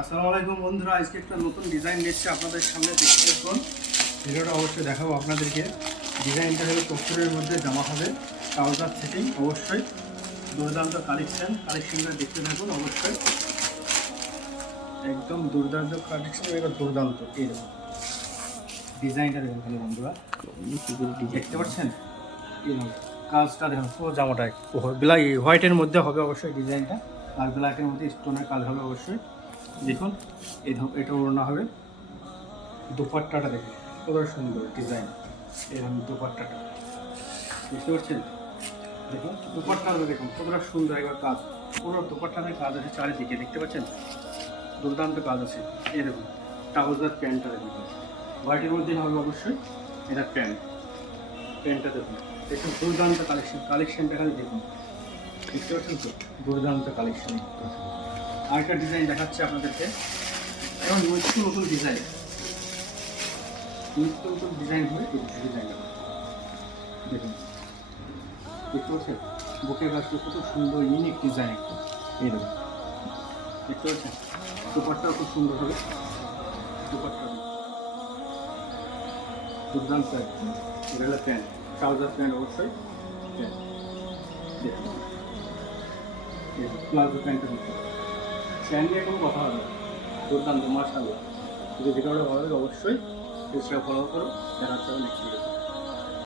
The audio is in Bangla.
আসসালামু আলাইকুম বন্ধুরা, আজকে একটা নতুন ডিজাইন নিচ্ছে আপনাদের সামনে দেখতে দেখুন। ভিডিওটা অবশ্যই দেখাবো আপনাদেরকে। ডিজাইনটা হলো কস্তুরের মধ্যে জামা হবে, ট্রাউজার সেটিং অবশ্যই দুর্দান্ত কালেকশনটা দেখতে থাকুন অবশ্যই। একদম দুর্দান্ত কালেকশন, এবার দুর্দান্ত এইরকম ডিজাইনটা দেখুন খালি বন্ধুরা, দেখতে পাচ্ছেন এরকম কাজটা দেখুন। পুরো জামাটায় ব্ল্যাক হোয়াইটের মধ্যে হবে অবশ্যই ডিজাইনটা, আর ব্ল্যাকের মধ্যে স্টোনের কাজ হবে অবশ্যই। দেখুন এটা ওড়না হবে। দুপাট্টাটা দেখুন কত সুন্দর ডিজাইন, এরকম দুপাট্টাটা বুঝতে পারছেন। দেখুন দুপাট্টাটা দেখুন কতটা সুন্দর একবার কাজ, পুরো দুপাট্টাতে কাজ আছে চারিদিকে দেখতে পাচ্ছেন, দুর্দান্ত কাজ আছে। এই দেখুন ট্রাউজার প্যান্টটা দেখুন হোয়াইটের মধ্যে হবে অবশ্যই। এটা প্যান্টটা দেখুন একটু দুর্দান্ত কালেকশনটা খালি দেখুন, দেখতে পাচ্ছেন তো দুর্দান্ত কালেকশন। আরেকটা ডিজাইন দেখাচ্ছে আপনাদেরকে, এখন নিত্য নতুন ডিজাইন হবে এই ডিজাইনটা দেখুন, দেখতে পাচ্ছেন বুকের কাজটা কত সুন্দর ইউনিক ডিজাইন একটা। এই দেখুন দেখতে পাচ্ছেন দুপাট্টাও খুব সুন্দর হবে, দুপাট্টা দুর্দান্ত একদম। এটা হলো প্যান্ট, ট্রাউজার প্যান্ট অবশ্যই প্যান্ট দেখুন, প্লাজো প্যান্টটা দেখুন, প্যান্ট নিয়ে কোনো কথা হবে দুর্দান্ত মাশাআল্লাহ। যদি ভিডিওটা ভালো লাগে অবশ্যই ফলো করো, দেখা হচ্ছে নেক্সট ভিডিও।